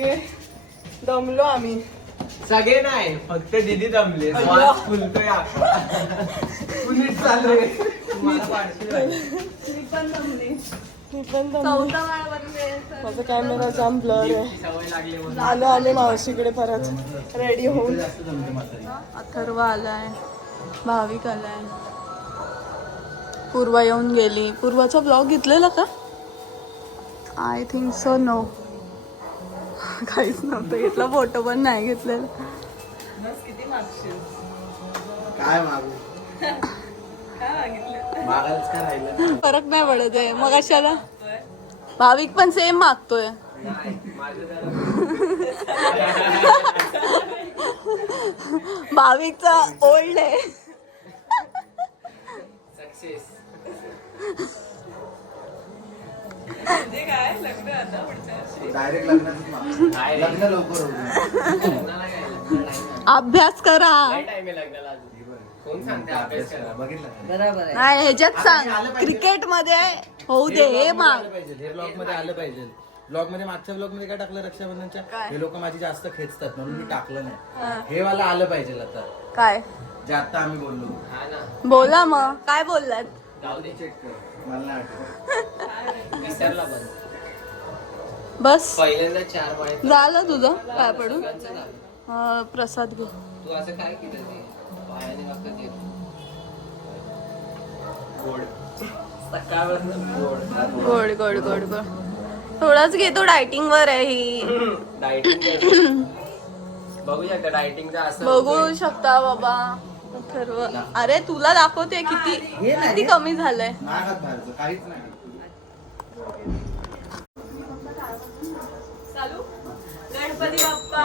सगळे दमलो आम्ही. सगळे नाही फक्त दिदी. श्वास फुलतोय. पुनीत चालू दमली. माझा कॅमेरा जाम ब्लर आहे. आलो आम्ही मावशीकडे परत. रेडी होऊन. अथर्व आलाय भाविक आलाय. पूर्वा येऊन गेली. पूर्वाचा ब्लॉग घेतलेला का? आय थिंक सो नो काहीच नव्हतं घेतला. फोटो पण नाही घेतलेला. किती मागशील? काय मागू? मागायलाच काय राहिलं? फरक नाही पडत आहे. मग कशाला? भाविक पण सेम मागतोय. भाविकचा ओल्ड आहे. सक्सेस बघितलं का? नाही ह्याच्यात सांग. क्रिकेटमध्ये होऊ दे हे माग. आलं पाहिजे हे ब्लॉगमध्ये आलं पाहिजे. ब्लॉगमध्ये मागच्या ब्लॉगमध्ये काय टाकलं रक्षाबंधनच्या? हे लोक माझी जास्त खेचतात म्हणून मी टाकलं नाही. हे. वाला आलं पाहिजे आता. काय? जे आता आम्ही बोललो. हा ना बोला मग. काय बोललात? जाऊ दे. चेक कर. बस. पहिल्यांदा चार माळे झालं तुझं? काय पडून. हा, प्रसाद घे. तू असं काय केलं ते? पायाने फक्त ते गोड. सकाळपासून गोड. गोड गोड थोडाच घे तो डायटिंग वर आहे ही. डायटिंग बघू शकता डायटिंगचा असं बघू शकता बाबा. सर्व अरे तुला दाखवते किती किती कमी झालंय. नागात बाहेरचं काहीच नाही. गणपती बाप्पा.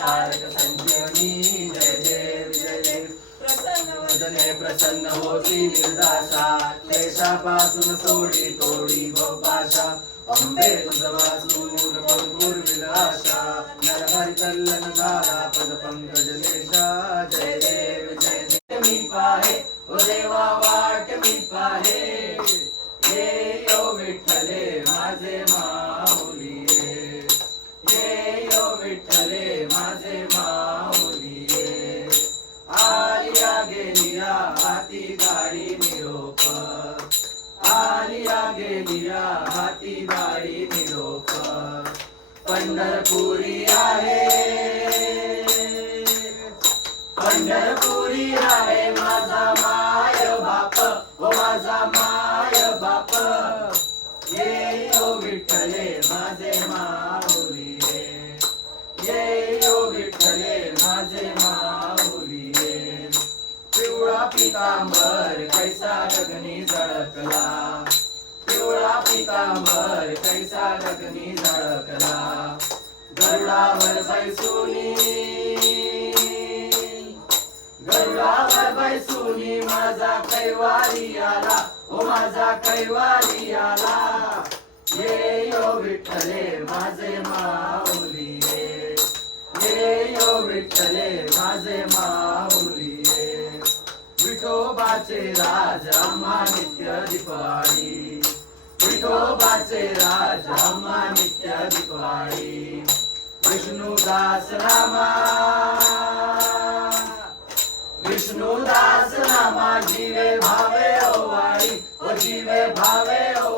तारक संजीवनी जय देव जय. देव प्रसन्न वदने प्रसन्न होती निर्दाशा क्लेशापासून सोडी तोडी भोपाशा अंबे तुझ वाचून भरपूर विलाशा नरहर कल्ल पितांबर कैसा गगनी झळकला. पिवळा पितांबर कैसा गगनी झळकला. गरुडावर बैसुनी. गरुडावर बैसुनी माझा कैवारी आला. ओ माझा कैवारी आला. ये यो विठ्ठले माझे माऊली ये यो विठ्ठले माझे माऊ विठोबाचे राज अम्मा नित्य दीपवाळी विठोबाचे राज अम्मा नित्य दीपवाळी विष्णुदास रामा विष्णुदास रामा जीवे भावे ओवाळी ओ जीवे भावे ओ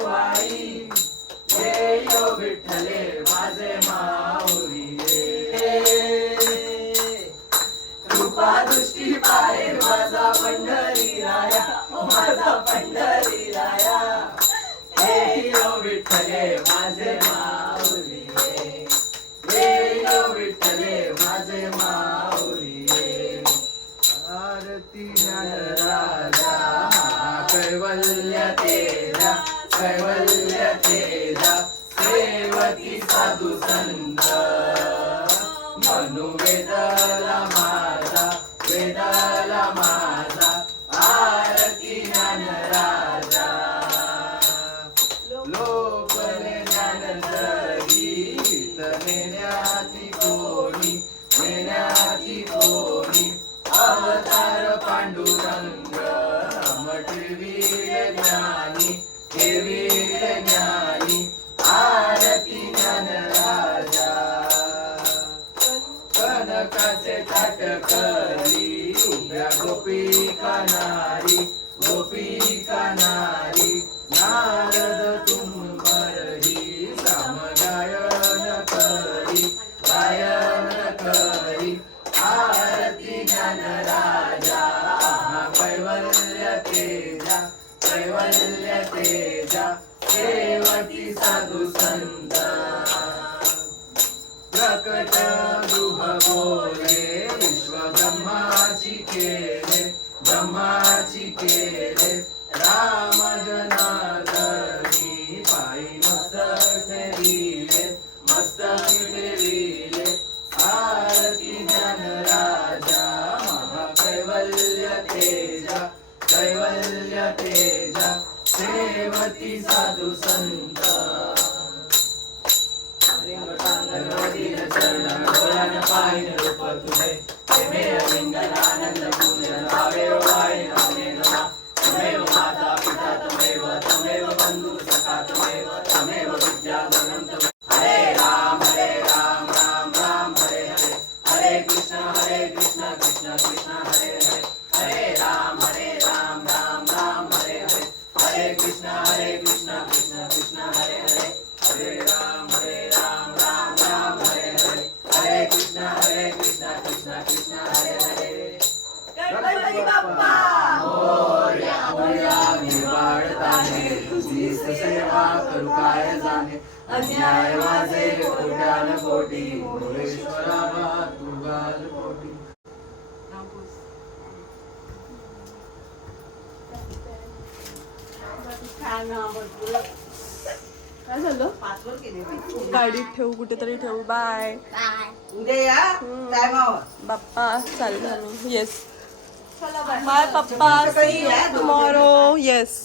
मनु वेदला माझा वेदला माझा ಪತುವೆ ಹೆಮ್ಮೆಯ ಮಿಂಗಲಾನಂದ ಪೂಜನ ಆವೆಯೋ ಆಯಿನ अन्याय माझे कोट्यान कोटी भुवनेश्वरा तू गाल कोटी. काय झालं गाडीत ठेवू कुठेतरी ठेवू. बाय उद्या या. बाप्पा चालेल आम्ही येस बाय. पप्पा टुमॉरो येस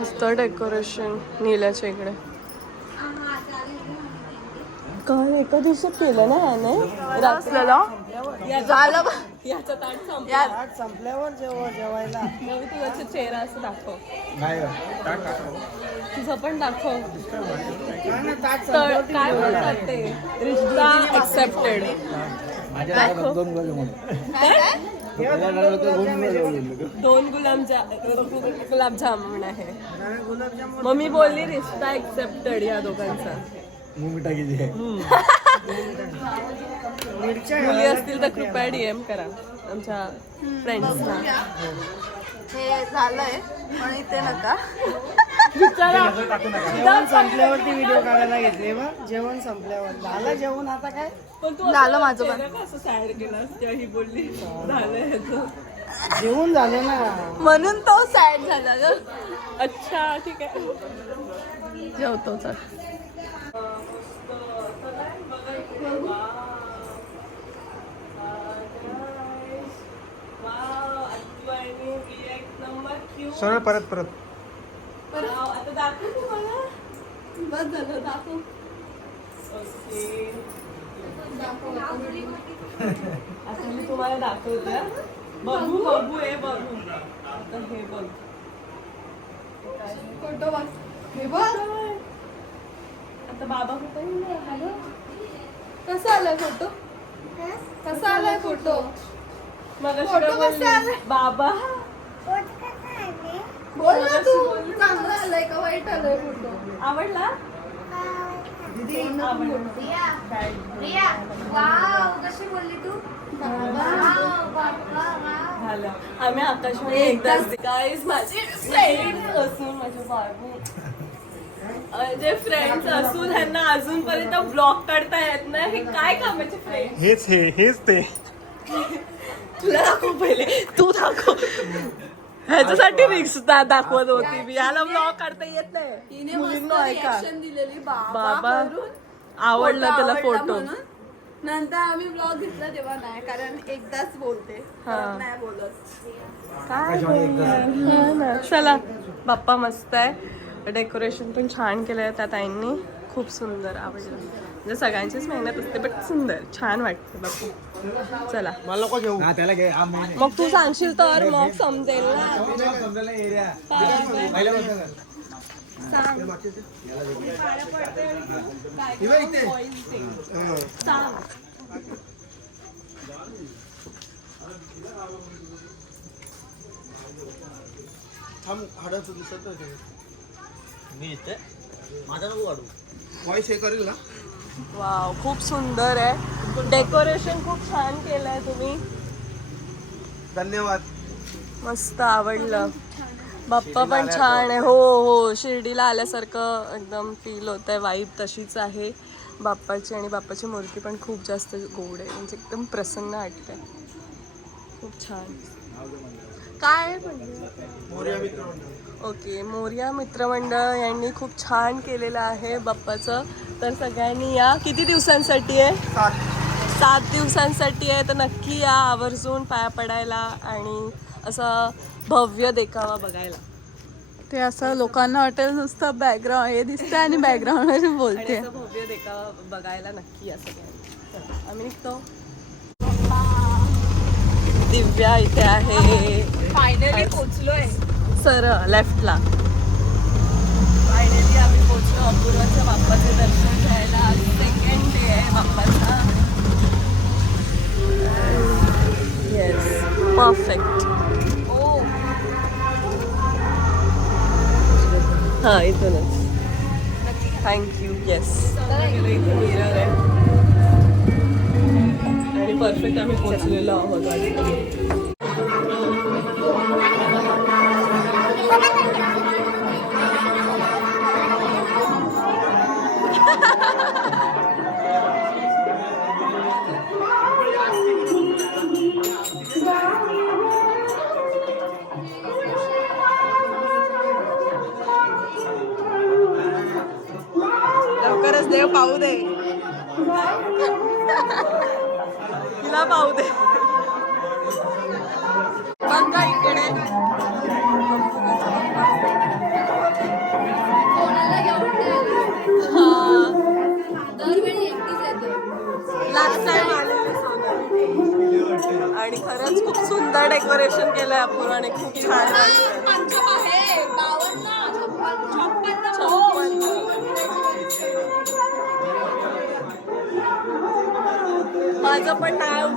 मस्त डेकोरेशन नील्याच्या इकडे. काय एका दिवसात केलं ना याने. रात्रीला झालं याचा ताट संपला. संपल्यावर जेव्हा जेवायला. नवी तुझा चेहरा असं दाखव. तुझं पण दाखव. तर काय बोलतात ते? रिश्ता एक्सेप्टेड दोन गुलाबजा गुलाबजामुन आहे. मग मी बोलली रिश्ता एक्सेप्टेड या दोघांचा. मुली असतील तर कृपया डीएम करा आमच्या फ्रेंड्सना हे झालंय पण इथे नका. जेवण संपल्यावरती व्हिडिओ काढायला घेतले मग जेवण संपल्यावर झालं जेवण आता काय? पण तू झालं माझं पण. कसं सॅड तेव्हा ही बोलली झालं ह्याचं. जेवण झालं ना. म्हणून तो सॅड झाला ग. अच्छा ठीक आहे. जेवतो चल. सरळ परत परत. आता दाखव तुम्हाला बस झालं दाखव. आता मी तुम्हाला दाखवते हा. बघू बघू हे बघू. आता हे बघ. फोटो बघ. हे बघ. आता बाबा कुठे हॅलो. कसा आलाय फोटो? कसा आलाय फोटो? मग फोटो कसे आले? बाबा. बोल ना तू. चांगला आलाय का? वाईट आलाय फोटो? आवडला? झालं. आम्ही आकाशवाणी एकदाच गाईज माझे फ्रेंड असून माझे बाबू. म्हणजे फ्रेंड्स असून ह्यांना अजूनपर्यंत ब्लॉग काढता येत नाही. हे काय कामाचे फ्रेंड हेच हे हेच ते. तुला दाखव पहिले. तू दाखव. ह्याच्यासाठी रिक्स दाखवत होती मी. याला ब्लॉग काढता येत नाही. मुलींनो ऐका. दिलेली बाबा. आवडला त्याला फोटो. नंतर आम्ही ब्लॉग घेतला तेव्हा नाही कारण एकदाच बोलते. हा. नाही बोलत? हा. चला बाप्पा मस्त आहे. डेकोरेशन पण छान केलंय त्या ताईंनी. खूप सुंदर आवडलं. म्हणजे सगळ्यांचीच मेहनत असते बट सुंदर छान वाटते बाप्पा चला. मग तू सांगशील तर मग समजेल ना. सांग. बघ इथे. सांग. थांब हाडाचं दिसत नाही मी इथे? माझा नको वाढू व्हॉइस हे करेल ना? वाव खूप सुंदर आहे. डेकोरेशन खूप छान केलंय तुम्ही. धन्यवाद. मस्त आवडलं. बाप्पा पण छान आहे. हो हो शिर्डीला आल्यासारखं एकदम फील होत आहे वाईब तशीच आहे. बाप्पाची आणि बाप्पाची मूर्ती पण खूप जास्त गोड आहे. म्हणजे एकदम प्रसन्न वाटते खूप छान. काय म्हणजे? मोर्या मित्र मंडळ ओके मोर्या मित्रमंडळ यांनी खूप छान केलेलं आहे बाप्पाचं. तर सगळ्यांनी या. किती दिवसांसाठी आहे? सात. दिवसांसाठी आहे. तर नक्की या आवर्जून पाया पडायला आणि असं भव्य देखावा बघायला. ते असं लोकांना वाटेल नुसतं बॅकग्राऊंड हे दिसतंय आणि बॅकग्राऊंड बोलते. असं भव्य देखावा बघायला नक्की या सगळ्यांनी. चला, आम्ही निघतो. दिव्या इथे आहे. फायनली पोचलोय सर लेफ्टला फायनली आम्ही पोचलो अपूर्वाच्या बाप्पाचे दर्शन घ्यायला. सेकंड डे आहे बाप्पाचा. येस परफेक्ट हां. इथूनच. थँक्यू येस मिरर आहे. आणि परफेक्ट आम्ही पोचलेलो आहोत वाटतं लवकरच देव पाहू तिला पाहू दे. बघा इकडे. लास्ट टाइम आलेले सोनं आणि खरंच खूप सुंदर डेकोरेशन केलंय अपूर्वाने. खूप छान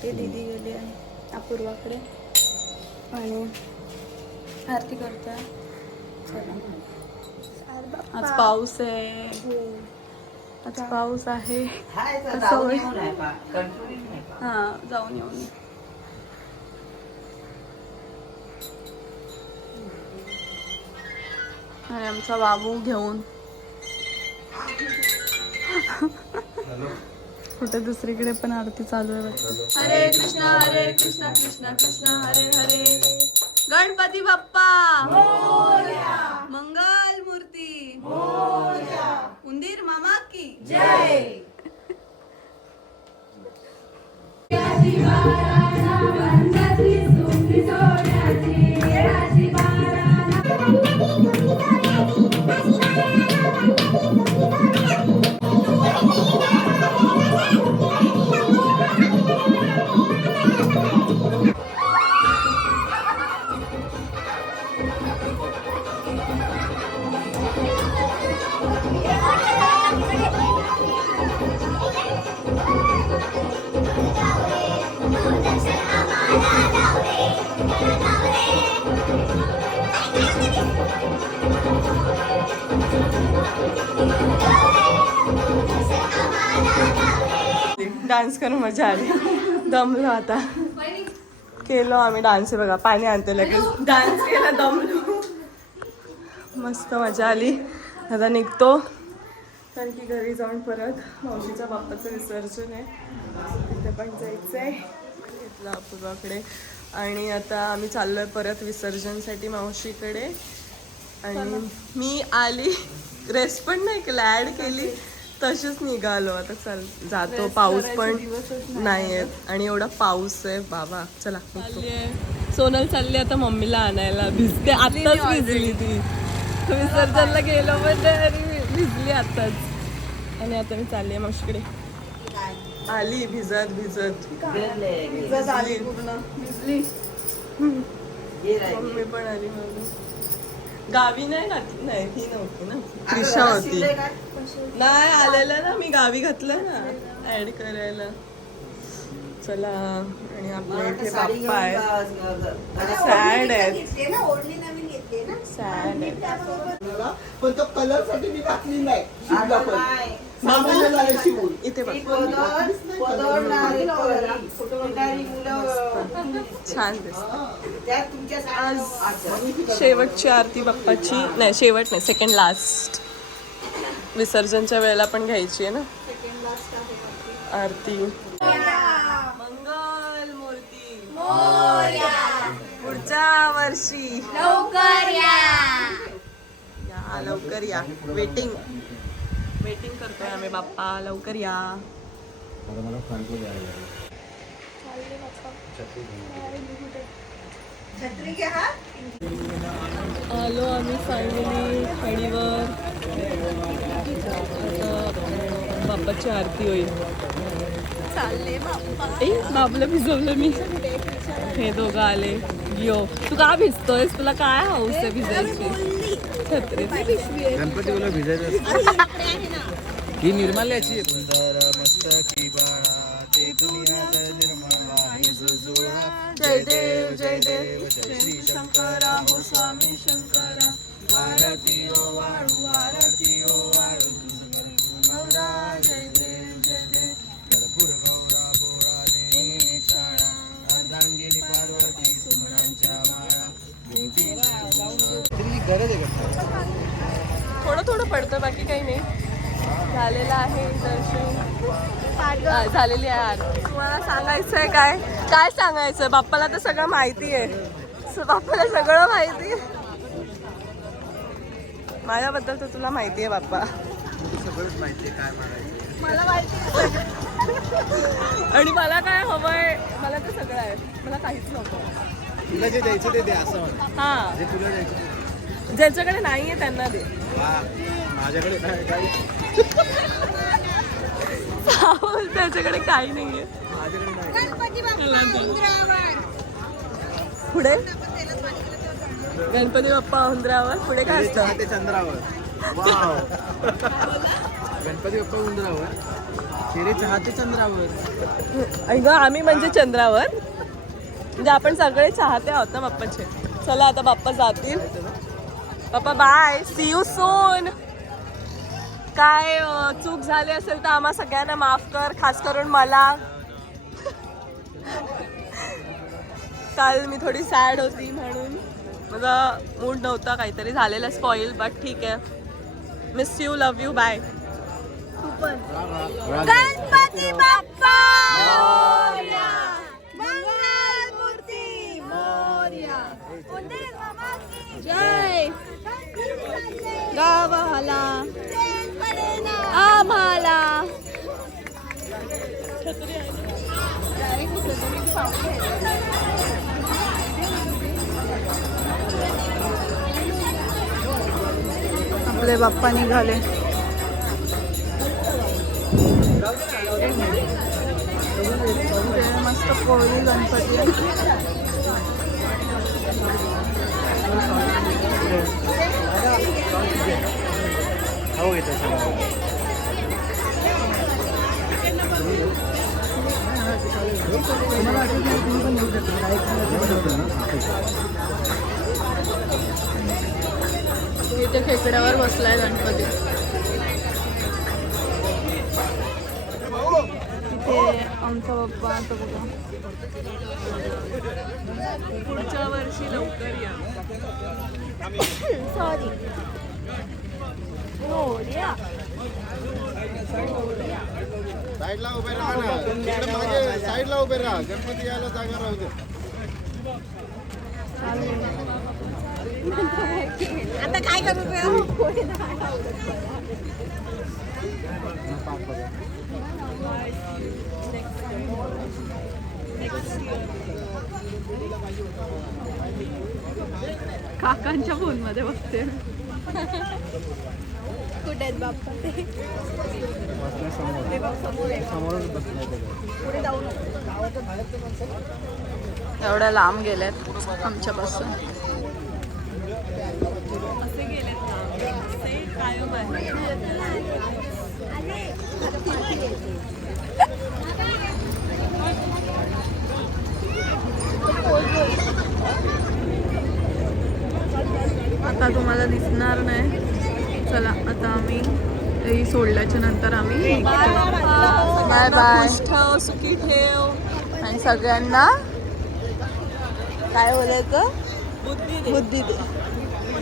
आरतीसाठी दिदी गेली आहे अपूर्वाकडे. आणि आरती करतोय. चला. आज पाऊस आहे. आज पाऊस आहे. कसं होईल? हां जाऊन येऊन आणि आमचा बाबू घेऊन. कुठे दुसरीकडे पण आरती चालू आहे वाटतं. हरे कृष्णा हरे कृष्णा कृष्णा कृष्णा हरे हरे. गणपती बाप्पा! मंगल मूर्ती! उंदीर मामा की! जय! करून मजा आली. दमलो आता. केलो आम्ही डान्स बघा. पाणी आणते लगेच. डान्स केला दमलो. मस्त मजा आली. आता निघतो. कारण की घरी जाऊन परत मावशीच्या बाप्पाचं विसर्जन आहे. तिथे पण जायचं आहे घेतलं अपूर्वाकडे आणि आता आम्ही चाललोय परत विसर्जनसाठी मावशीकडे. आणि मी आली. रेस्ट पण नाही केला. ॲड केली. तशीच निघालो. आता चल जातो. पाऊस पण नाही. येत आणि एवढा पाऊस आहे. बाबा चला सोनल चालली आता मम्मीला आणायला. भिजते आत्ताच भिजली ती. विसर्जनला गेलो पण तरी भिजली आत्ताच. आणि आता मी चालली आहे मावशीकडे. आली भिजत भिजत. भिजत आली. पूर्ण. भिजली. मम्मी पण आली गावी नाही घातली नाही ही नव्हती ना. त्रिशा होती. नाही आलेलं ना मी गावी घातलं ना. ऍड करायला. चला आणि आपल्या इथे बाप्पा आहेत. सॅड आहेत. सॅड आहेत. पण तो कलरसाठी मी घातली नाही. शिवला पण. शिवून इथे छान दिसत. आज शेवटची आरती बाप्पाची. नाही शेवट नाही सेकंड लास्ट विसर्जनच्या वेळेला पण घ्यायची आहे ना? आरती. मंगल मूर्ती. पुढच्या वर्षी. या. लवकर या. वेटिंग वेटिंग करतोय आम्ही बाप्पा. लवकर या. आलो आम्ही फायनली खाडीवर. बाप्पाची आरती होईल ए बाबूला भिजवलं मी। हे दोघं आले। यो तू का भिजतोयस? तुला काय हाऊस आहे भिजायची? छत्री गणपती भिजायचं ही निर्माल्याची आहे. पण. मस्तकी बाळा ते दुनियाचा निर्मळा हे जुजुळा. जय देव जय देव. जय श्री शंकरा. हो स्वामी शंकरा. आरती ओ वाळू आरती ओ. झालेलं आहे दर्शन झालेली आहे आरती. तुम्हाला सांगायचं आहे काय? काय सांगायचं बाप्पाला तर सगळं माहिती आहे. स- बाप्पाला सगळं माहिती आहे. माझ्याबद्दल तर तुला माहिती आहे बाप्पा. सगळंच माहिती आहे काय मारायचं मला माहिती आणि मला काय हवंय? मला तर सगळं आहे. मला काहीच नको. तुला जे द्यायचं ते दे असं हा. जे तुला द्यायचं. ज्यांच्याकडे नाहीये त्यांना दे. माझ्याकडे नाही त्याच्याकडे काही नाहीये. पुढे? गणपती बाप्पा उंदरावर. पुढे काय असतं? ते चंद्रावर. वाव. गणपती बाप्पा उंदरावर. शेरे चहाते चंद्रावर. अगं आम्ही म्हणजे चंद्रावर. म्हणजे आपण सगळे चाहते आहोत ना बाप्पाचे. चला आता बाप्पा जातील. Bappa bye see you soon काय चूक झाली असेल तर आम्हा सगळ्यांना माफ कर खास करून मला. काल मी थोडी सॅड होती म्हणून. माझा मूड नव्हता काहीतरी झालेला स्पॉईल बट ठीक आहे. Miss you love you bye Ganpati आपले बाप्पा निघाले इथे मस्त कोळी गणपती आहे. हो खेकड्यावर बसलाय गणपती. इथे आमचा बाप्पा आता बघा. पुढच्या वर्षी लवकर या. सॉरी साईडला उभे राहा ना. तिकडे मागे साईडला उभे राहा. गणपती यायला जागा राहू दे. आता काय करू काकांच्या फोनमध्ये बघते. कुठे आहेत बाप्पा ते. पुढे जाऊ एवढ्या लांब गेल्यात आमच्यापासून असे गेलेत ना असे कायम आहे आता तुम्हाला दिसणार नाही. चला आता आम्ही हे सोडल्याच्या नंतर आम्ही बाय बाय. ठेव सुखी ठेव. आणि सगळ्यांना काय बोलायचं? बुद्धी बुद्धी दे.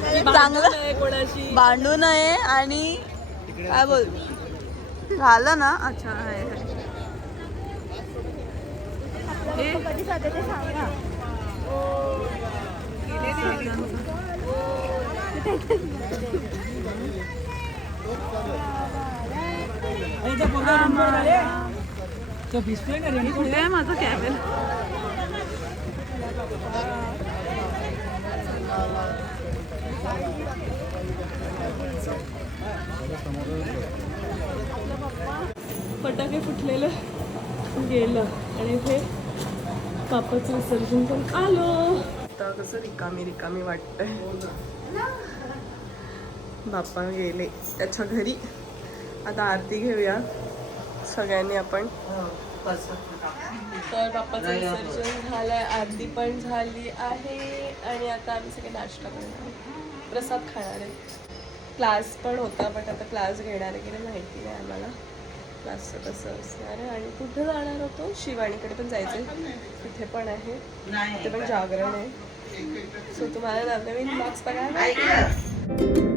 चांगलं भांडू नये आणि काय बोल झालं ना? अच्छा आहे आहे. हे? कुठे आहे माझं कॅबेल फटाके फुटलेलं गेलं आणि इथे पापाचं विसर्जन पण आलो. आता कसं रिकामी रिकामी वाटतंय. बाप्पा गेले त्याच्या घरी. आता आरती घेऊया. सगळ्यांनी आपण. तर बाप्पाचं विसर्जन झालंय. आरती पण झाली आहे. आणि आता आम्ही सगळे नाश्ता करणार. प्रसाद खाणार आहे. क्लास पण होता बट आता क्लास घेणार आहे की नाही माहिती नाही आम्हाला. क्लासचं कसं असणार आहे. आणि कुठे जाणार होतो? शिवाणीकडे पण जायचं आहे तिथे पण आहे. तिथे पण जागरण आहे. सो तुम्हाला नवनवीन ब्लॉग्स बघायला